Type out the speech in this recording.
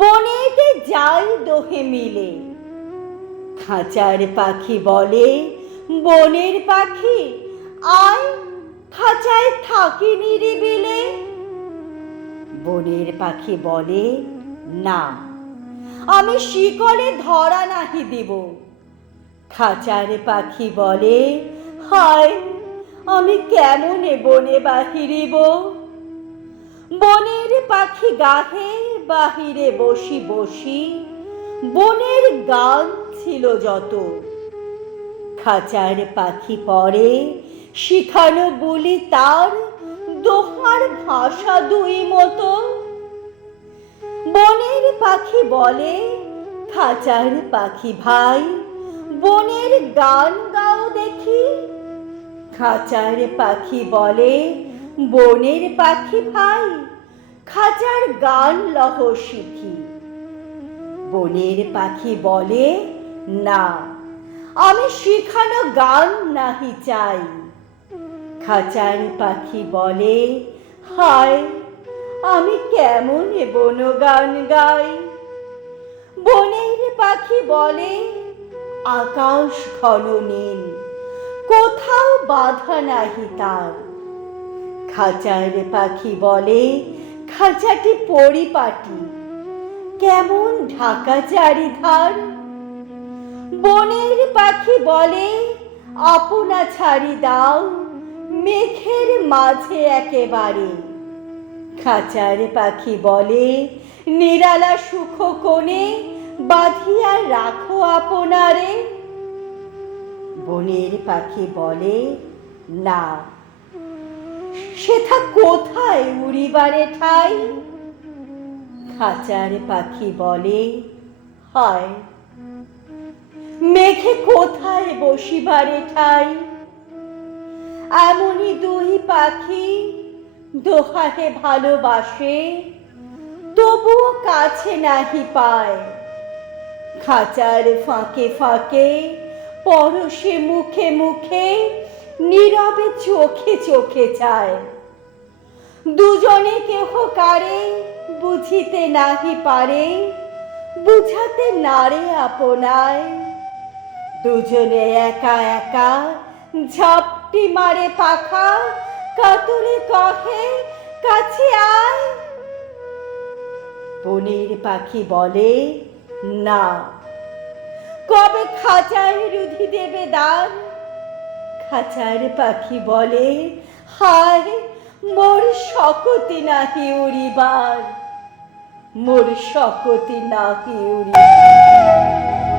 বনেতে যাই দোহে মিলে খাঁচার পাখি বলে বনের পাখি আয় খাঁচায় থাকি নিরিবিলে বনের পাখি বলে না আমি শিকলে ধরা নাহি দেব খাঁচার পাখি বলে হায় আমি কেমনে বনে বাহিরিব বনের পাখি গাহে বাহিরে বসি বসি বনের গান ছিল যত খাঁচার পাখি পরে শিখানো বলি তার দোহার ভাষা দুই মতো বনের পাখি বলে খাঁচার পাখি ভাই বনের গান গাও দেখি খাঁচার পাখি বলে বনের পাখি ভাই খাঁচার গান লহ শিখি বনের পাখি বলে না আমি শিখানো গান নাহি চাই খাঁচার পাখি বলে হায় আমি কেমন বন গান গাই বনের পাখি বলে আকাশ ঘন নীল কোথাও বাধা নাহি তার খাঁচার পাখি বলে খাঁচাটি পরিপাটি কেমন ঢাকা চারিধার বনের পাখি বলে আপনা ছাড়ি দাও মেঘের মাঝে একেবারে খাঁচার পাখি বলে নিরালা সুখ কোণে বাঁধিয়া রাখো আপনারে বনের পাখি বলে না সেথা কোথায় উড়িবারে ঠাই খাঁচার পাখি বলে হয় মেঘে কোথায় বসিবারে ঠাই এমনই দুই পাখি দোহাকে ভালোবাসে তবুও কাছে নাহি পায় খাঁচার ফাঁকে ফাঁকে পরশে মুখে মুখে নীরবে চোখে চোখে চায় দুজনে কেহ কারে বুঝিতে নাহি পারে বুঝাতে নারে আপনায় দুজনে একা একা ঝাপটি মারে পাখা কাতরে কহে কাছে আয় বনের পাখি বলে না কবে খাঁচায় রুধি দেবে দান খাঁচার পাখি বলে হায় মোর শকতি নাহি উড়িবার মোর শকতি নাহি উড়িবার